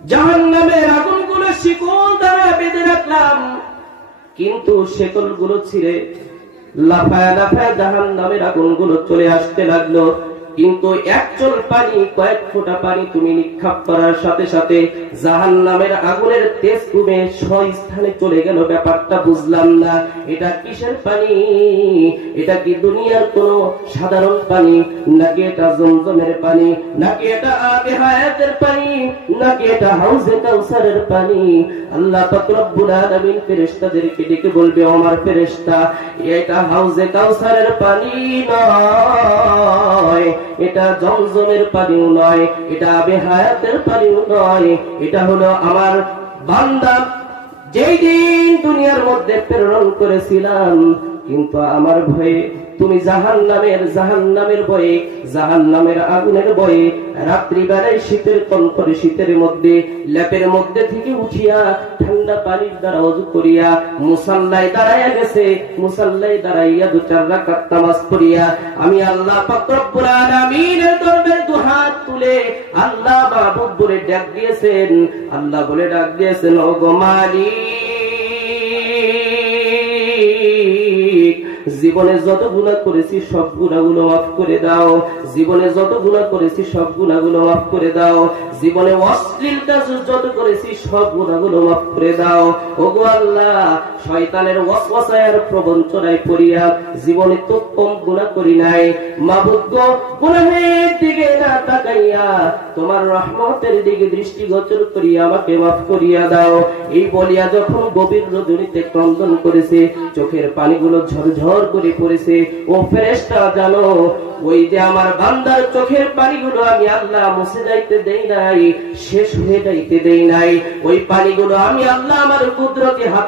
জাহান্নামের আগুনগুলো শিকল দ্বারা বেঁধে রাখলাম, কিন্তু শিকলগুলো ছিঁড়ে লাফায় লাফায় জাহান্নামের আগুনগুলো চলে আসতে লাগলো। কিন্তু এক চল পানি, কয়েক ফোঁটা পানি তুমি নিক্ষেপ করার সাথে সাথে জাহান্নামের আগুনের তেজ কমে স্থানে চলে গেল। ব্যাপারটা বুঝলাম না, এটা কিসের পানি? এটা কি দুনিয়ার কোন সাধারণ পানি, নাকি এটা জমজমের পানি, নাকি এটা আবে হায়াতের পানি, নাকি এটা হাউজে কাউসারের পানি? আল্লাহ পাক রব্বুল আলামিন ফেরেশতাদেরকে ডেকে বলবে, আমার ফেরেশতা, এটা হাউজে কাউসারের পানি নয়, এটা জমজমের পানিও নয়, এটা আবে হায়াতের পানিও নয়, এটা হলো আমার বান্দা যেই দিন দুনিয়ার মধ্যে প্রেরণ করেছিলাম, কিন্তু আমার ভয়ে তুমি জাহান্নামের ভয়ে, জাহান্নামের আগুনের ভয়ে রাত্রি বেলায় শীতের কনকনে শীতের মধ্যে ল্যাপের মধ্যে থেকে উঠিয়া ঠান্ডা পানির দ্বারা ওযু করিয়া মুসাল্লায় দাঁড়াইয়া গেছে। মুসাল্লায় দাঁড়াইয়া 2-4 রাকাত নামাজ পড়িয়া আমি আল্লাহ পাক রব্বুল আলামিনের দরবারে দুহাত তুলে আল্লাহ মাবুদ বলে ডাক দিয়েছেন। আল্লাহ বলে ডাক দিয়েছেন, ও গো মালিক, জীবনে যত গুনাহ করেছি সব গুনাহগুলো মাফ করে দাও, জীবনে যত গুনাহ করেছি সব গুনাহগুলো মাফ করে দাও, জীবনে অশ্লীল কাজ যত করেছি সব গুনাহগুলো মাফ করে দাও। ওগো আল্লাহ, শয়তানের ওয়াসওয়াসায় আর প্রবঞ্চনায় পড়িয়া জীবনে তো কম গুনাহ করি নাই। মাবুদ গো, গুনাহের দিকে না তাকাইয়া তোমার রহমতের দিকে দৃষ্টিগোচর করিয়া আমাকে মাফ করিয়া দাও। এই বলিয়া যখন গভীর রজনীতে ক্রন্দন করেছে, চোখের পানিগুলো ঝরঝর করে পড়েছে। ও ফেরেশতা, জানো, ওই যে আমার বান্দার চোখের পানিগুলো আমি আল্লাহ মুছে যাইতে দেই নাই, শেষ হয়ে যাইতে দেই নাই। ওই পানিগুলো আমি আল্লাহ আমার কুদরতি হাতে